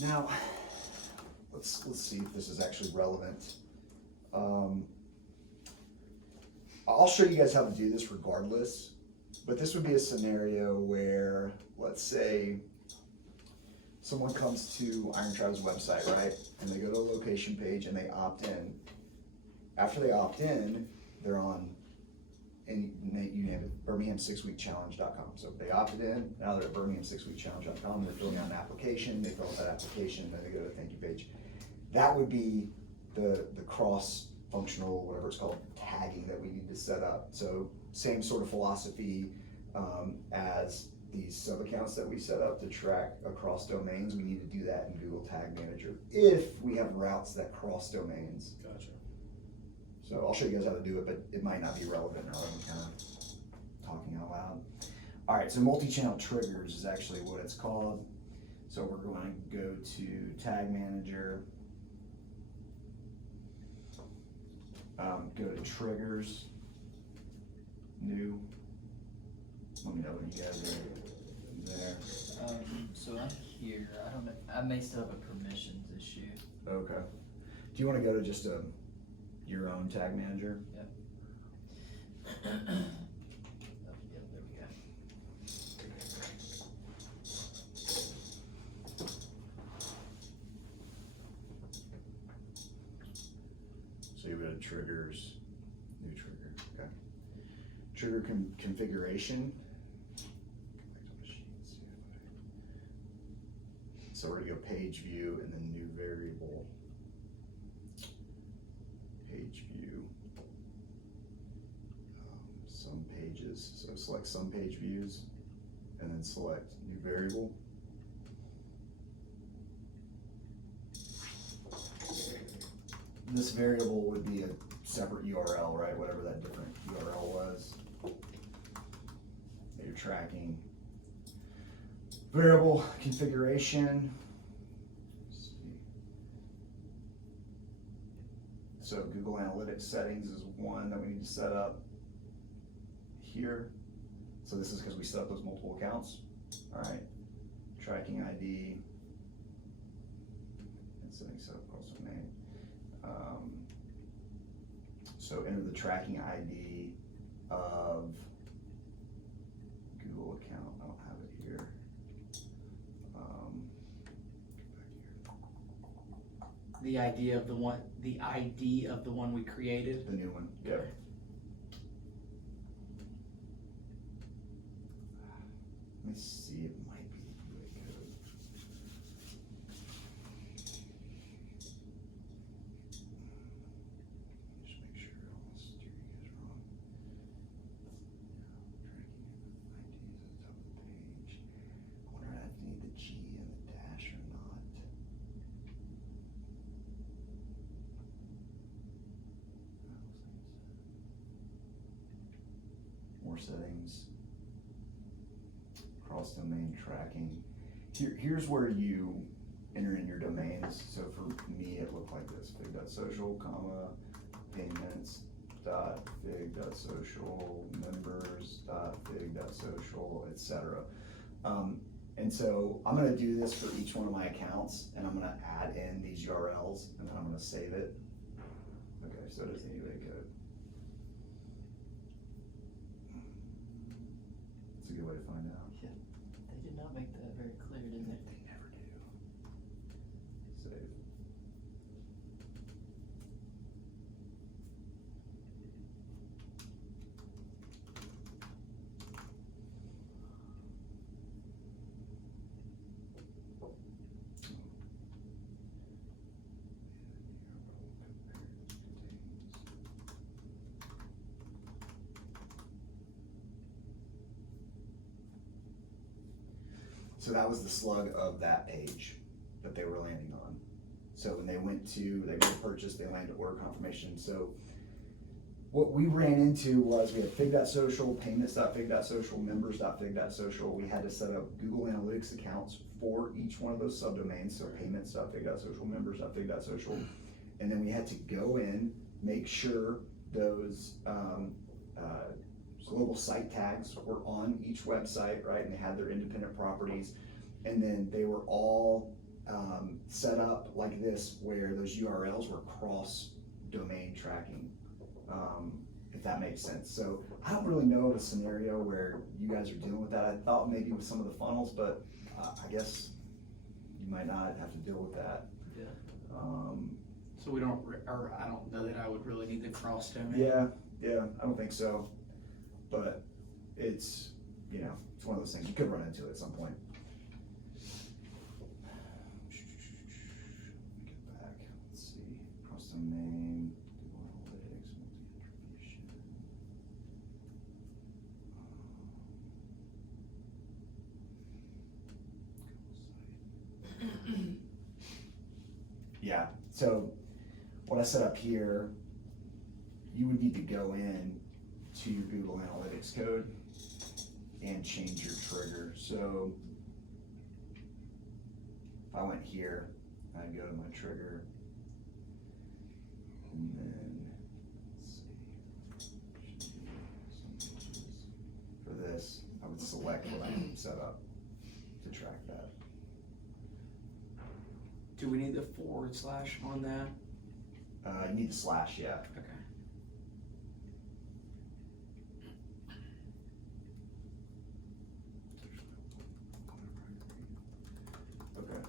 now let's see if this is actually relevant. I'll show you guys how to do this regardless, but this would be a scenario where, let's say, someone comes to Iron Tribe's website, right? And they go to a location page and they opt in. After they opt in, they're on, and you name it, Birmingham6weekchallenge.com. So they opted in, now they're at Birmingham6weekchallenge.com, they're filling out an application, they fill out that application, then they go to the thank you page. That would be the cross-functional, whatever it's called, tagging that we need to set up. So same sort of philosophy as these sub-accounts that we set up to track across domains. We need to do that in Google Tag Manager if we have routes that cross domains. Gotcha. So I'll show you guys how to do it, but it might not be relevant now that I'm kind of talking out loud. All right, so multi-channel triggers is actually what it's called. So we're going to go to Tag Manager, go to Triggers, New. Let me know when you guys are there. So I'm here. I don't know. I may still have a permissions issue. Okay. Do you want to go to just your own Tag Manager? Yep. Oh, yep, there we go. So you go to Triggers, New Trigger. Okay. Trigger configuration. So we're gonna go page view and then new variable. Page view. Some pages. So select some page views and then select new variable. And this variable would be a separate URL, right? Whatever that different URL was that you're tracking. Variable configuration. So Google Analytics settings is one that we need to set up here. So this is because we set up those multiple accounts. All right. Tracking ID. And setting setup across domain. So enter the tracking ID of Google account. I don't have it here. The ID of the one we created. The new one. Yeah. Let me see. It might be the UA code. Just make sure I don't steer you guys wrong. Tracking IDs at the top of the page. I wonder if I need the G settings. Cross domain tracking. Here's where you enter in your domains. So for me, it looked like this: fig.social, comma, payments.fig.social, members.fig.social, etc. And so I'm going to do this for each one of my accounts, and I'm going to add in these URLs, and then I'm going to save it. Okay, so does the UA code. It's a good way to find out. Yeah, they did not make that very clear, did they? They never do. Save. So that was the slug of that page that they were landing on. So when they made a purchase, they landed order confirmation. So what we ran into was we had fig.social, payments.fig.social, members.fig.social. We had to set up Google Analytics accounts for each one of those subdomains. So payments.fig.social, members.fig.social. And then we had to go in, make sure those global site tags were on each website, right? And they had their independent properties. And then they were all set up like this, where those URLs were cross domain tracking, if that makes sense. So I don't really know of a scenario where you guys are dealing with that. I thought maybe with some of the funnels, but I guess you might not have to deal with that. Yeah. So we don't, or I don't know that I would really need the cross domain. Yeah, I don't think so. But it's, it's one of those things you could run into at some point. Get back, let's see, cross domain, Google Analytics, multi-attribution. Yeah, so what I set up here, you would need to go in to your Google Analytics code and change your trigger. So if I went here, I'd go to my trigger, and then let's see, for this, I would select what I need set up to track that. Do we need the / on that? You need the slash, yeah. Okay. Okay,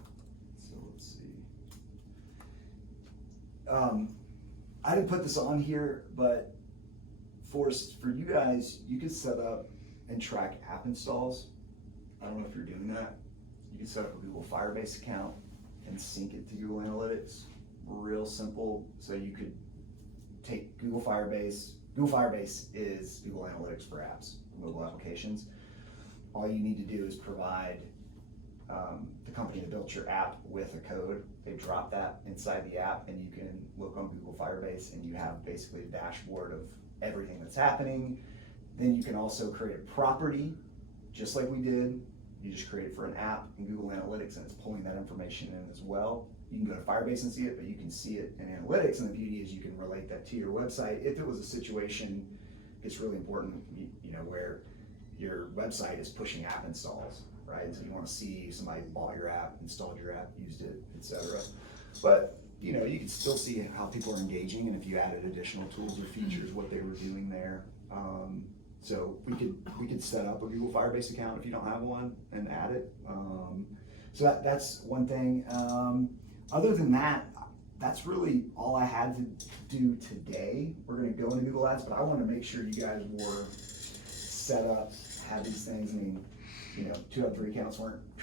so let's see. I didn't put this on here, but for you guys, you could set up and track app installs. I don't know if you're doing that. You can set up a Google Firebase account and sync it to Google Analytics. Real simple. So you could take Google Firebase. Google Firebase is Google Analytics for apps, mobile applications. All you need to do is provide the company that built your app with a code. They drop that inside the app, and you can look on Google Firebase, and you have basically a dashboard of everything that's happening. Then you can also create a property, just like we did. You just create it for an app in Google Analytics, and it's pulling that information in as well. You can go to Firebase and see it, but you can see it in Analytics, and the beauty is you can relate that to your website. If it was a situation, it's really important, where your website is pushing app installs, right? So you want to see somebody bought your app, installed your app, used it, etc. But you can still see how people are engaging, and if you added additional tools or features, what they were doing there. So we could set up a Google Firebase account if you don't have one and add it. So that's one thing. Other than that, that's really all I had to do today. We're going to go into Google Ads, but I want to make sure you guys were set up, had these things. I mean, 2 out of 3 accounts weren't tracked.